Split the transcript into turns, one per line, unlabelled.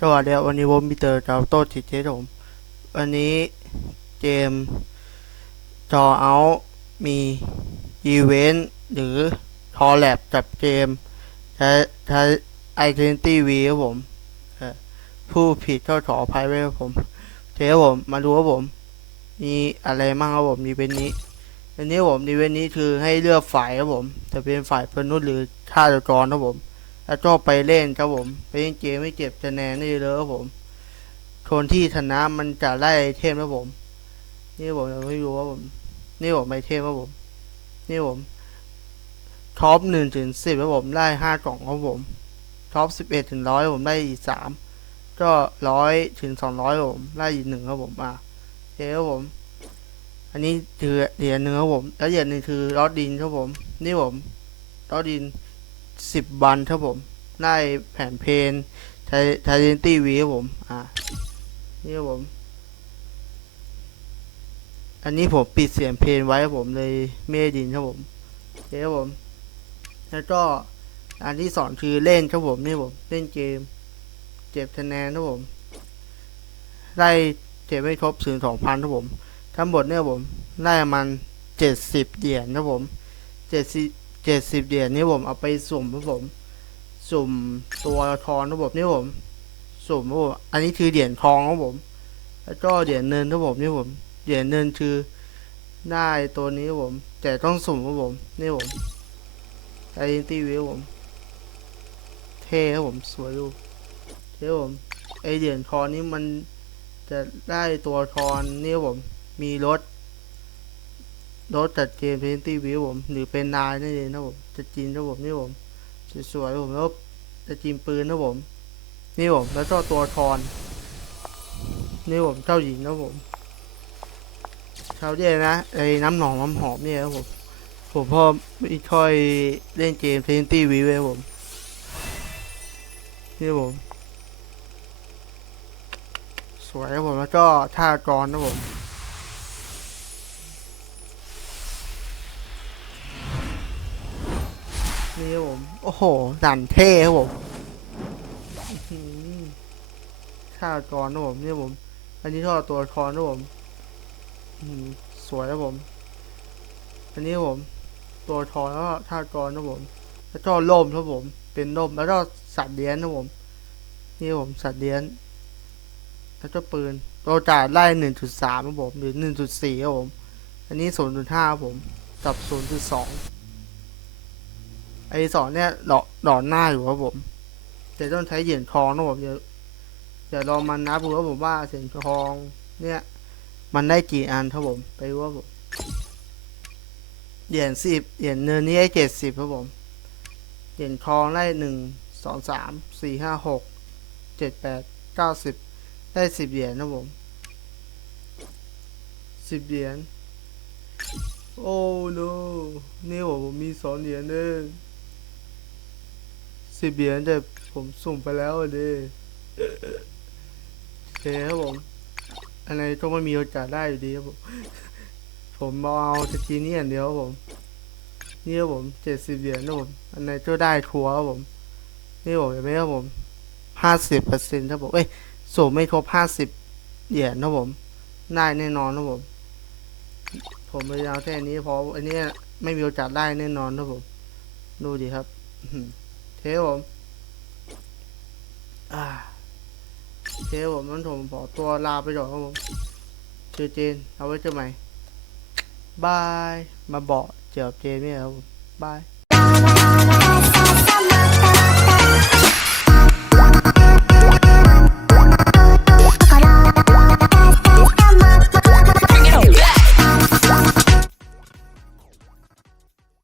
สวัสดีครับวันนี้ผมมีเตอร์จาโต้ทิเจผมวันนี้เกมจอเอามีอีเวนต์หรือทอแลบจับเกมใช้ใช้ไอเทนตี้วีครับผมผู้ผิดก็ขออภัยไว้ครับผมเดี๋ยวผมมาดูครับผม มีอะไรบ้างครับผมมีเวนนี้อันนี้ผมในเวนนี้คือให้เลือกฝ่ายครับผม จะเป็นฝ่ายพนุษย์หรือฆาตกรครับผม แล้วก็ไปเล่นครับผมไปเล่นเกมไม่เก็บคะแนนได้เลยครับผมคนที่ชนะมันจะได้ไอเทมครับผม นี่ผมไม่รู้ว่าผม นี่ผมไอเทมครับผม นี่ผมท็อปหนึ่งถึงสิบครับผมได้ห้ากล่องครับผมท็อปสิบเอ็ดถึงร้อยผมได้อีกสามก็ร้อยถึงสองร้อยผมได้อีกหนึ่งครับผมอะเคครับผม อันนี้คือเหรียญหนึ่งครับผม แล้วเหรียญหนึ่งคือลอดดินครับผม นี่ผมลอดดิน สิบวันครับผม ได้แผ่นเพลงไทไทเนตี้วีครับผม อ่า นี่ครับผม อันนี้ผมปิดเสียงเพลงไว้ครับผมเลยไม่ได้ดินครับผมโอเคครับผม แล้วก็อันที่สองคือเล่นครับผมนี่ผม เล่นเกม เจ็บคะแนนครับผม ได้เจ็บไม่ครบถึงสองพันครับผม ทั้งหมดเนี่ยผม ได้มันเจ็ดสิบเหรียญครับผมเจ็ดสิบ เจ็ดสิบเหรียญนี่ผมเอาไปสุ่มครับผม สุ่มตัวละครครับผมนี่ผม สุ่มครับผมอันนี้คือเหรียญทองครับผม แล้วก็เหรียญเงินครับผมนี่ผมเหรียญเงินคือได้ตัวนี้ครับผม แต่ต้องสุ่มครับผมนี่ผมไอเดนตี้วิวผม เท่ครับผมสวยดูเท่ผมไอเหรียญทองนี้มันจะได้ตัวละครนี่ครับผม มีรถ รถจัดเกมเพนตี้วิวผมหรือเป็นนายนั่นเองนะผมจะจีนนะผมนี่ผมสวยๆผมแล้วจะจีนปืนนะผมนี่ผมแล้วก็ตัวทอนนี่ผมเจ้าหญิงนะผมเช้าเย็นนะไอ้น้ำหนองน้ำหอมเนี่ยครับผมผมพอไม่ค่อยเล่นเกมเพนตี้วิวเลยผมนี่ผม สวยครับผมแล้วก็ท่ากรนะผม นี่ครับผม โอ้โหดันเท่ครับผมอื้อหือฆ่ากรนะผมนี่ผม อันนี้ทอดตัวคอนนะผมอื้อหือสวยครับผม อันนี้ครับผม ตัวทอนแล้วก็ท่ากรนะผม แล้วก็ล่มครับผม เป็นล่มแล้วก็สัตว์เลี้ยงนะผม นี่ครับผมสัตว์เลี้ยงแล้วก็ปืนตัวจ่าไล่หนึ่งจุดสามครับผมหรือหนึ่งจุดสี่ครับผม อันนี้ศูนย์จุดห้าครับผมกับศูนย์จุดสอง ไอสอนเนี่ยหลอหลอนหน้าอยู่ครับผมแต่ต้องใช้เหรียญทองนะผมเดี๋ยวเดี๋ยวลองมานับดูว่าผมว่าเหรียญทอง เนี่ย มันได้กี่อันครับผม ไปดูว่าผมเหรียญสิบเหรียญเนินนี่ได้เจ็ดสิบครับผมเหรียญทองได้หนึ่งสองสามสี่ห้าหกเจ็ดแปดเก้าสิบได้สิบเหรียญนะผมสิบเหรียญโอ้ no นี่ผมผมมีสองเหรียญเอง สิบเหรียญแต่ผมสุ่มไปแล้วเด้โอเคครับผมอันไหนก็ไม่มีโอกาสได้อยู่ดีครับผม ผมเอาสกินนี่อย่างเดียวครับผม นี่ครับผมเจ็ดสิบเหรียญนะผม อันไหนก็ได้ทัวร์ครับผม นี่ผมเห็นไหมครับผมห้าสิบเปอร์เซ็นต์ครับผมเอ้ยสุ่มไม่ครบห้าสิบเหรียญนะผม ได้แน่นอนนะผม ผมพยายามแค่นี้เพราะอันนี้ไม่มีโอกาสได้แน่นอนนะผม ดูดิครับ เครับผมอ่าโอเคผมต้องผมขอตัวลาไปก่อนครับผมเจอเจน เอาไว้เจอใหม่บาย มาบอกเจอยเจนเนี่ครับผมบาย